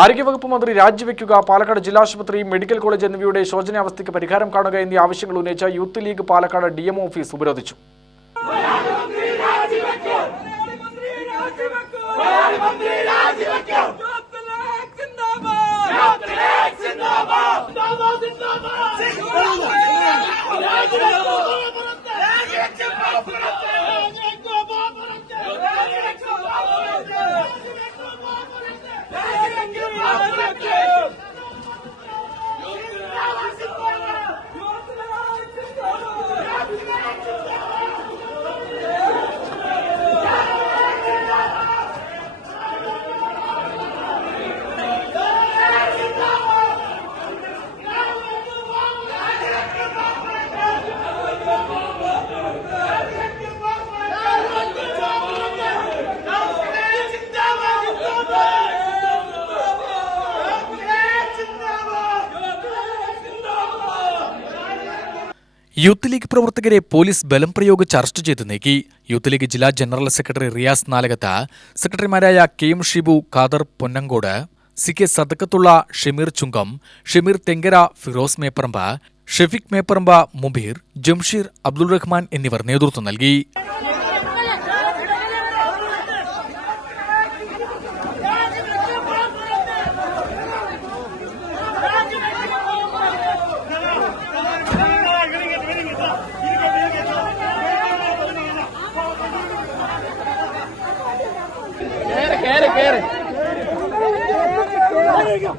ആരോഗ്യവകുപ്പ് മന്ത്രി രാജിവെക്കുക പാലക്കാട് ജില്ലാശുപത്രി മെഡിക്കൽ കോളേജ് എന്നിവയുടെ ശോചനാവസ്ഥയ്ക്ക് പരിഹാരം കാണുക എന്നീ ആവശ്യങ്ങൾ ഉന്നയിച്ച youth league Palakkad D office ഉപരോധിച്ചു. യൂത്ത് ലീഗ് പ്രവർത്തകരെ പോലീസ് ബലം പ്രയോഗിച്ച് അറസ്റ്റ് ചെയ്ത് നീക്കി. യൂത്ത് ലീഗ് ജില്ലാ ജനറൽ സെക്രട്ടറി റിയാസ് നാലകത്ത് സെക്രട്ടറിമാരായ K M Shibu Khader Ponnankode C K Sadakkathulla Shameer Chungam Shameer Thenkara Firoz Mepparamba Shefik Mepparamba Mubeer Jamsheer Abdul Rahman എന്നിവർ നേതൃത്വം നൽകി. കേറ്